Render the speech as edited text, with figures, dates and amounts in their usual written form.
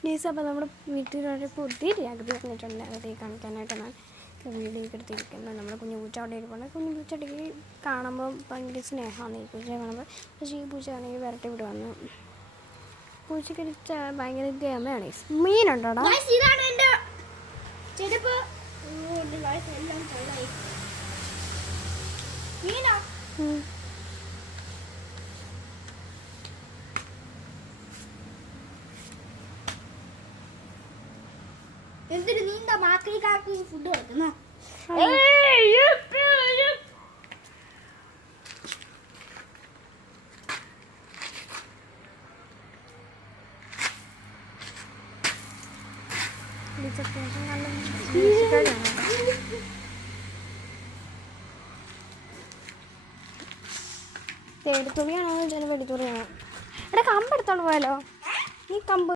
Please. അപ്പോൾ നമ്മുടെ വീട്ടിലൊരു പുതിയ രാഗതി വന്നിട്ടുണ്ട്. അകത്തേക്ക് കാണിക്കാനായിട്ടാണ് വീഡിയോ എടുത്തിരിക്കുന്നത്. നമ്മുടെ കുഞ്ഞു പൂച്ച അവിടെ ഇരിപ്പുണ്ട്. കുഞ്ഞു പൂച്ചയ്ക്ക് കാണുമ്പോൾ ഭയങ്കര സ്നേഹമാണ് ഈ പൂച്ചയെ കാണുമ്പോൾ. പക്ഷേ ഈ പൂച്ചയാണെങ്കിൽ വരട്ടി വിടുവാണ്. പൂച്ചയ്ക്ക് ഭയങ്കര ഗമയാണ്. മീനുണ്ടോടാ? എന്തിനു നീന്താ മാക്രിക്കാർക്ക് ഫുഡ് കൊടുക്കുന്ന തേടിത്തുണിയാണോ വെച്ചാൽ വെടിത്തുണിയാണോ? എടാ കമ്പെടുത്തോണ്ട് പോയാലോ? നീ കമ്പ്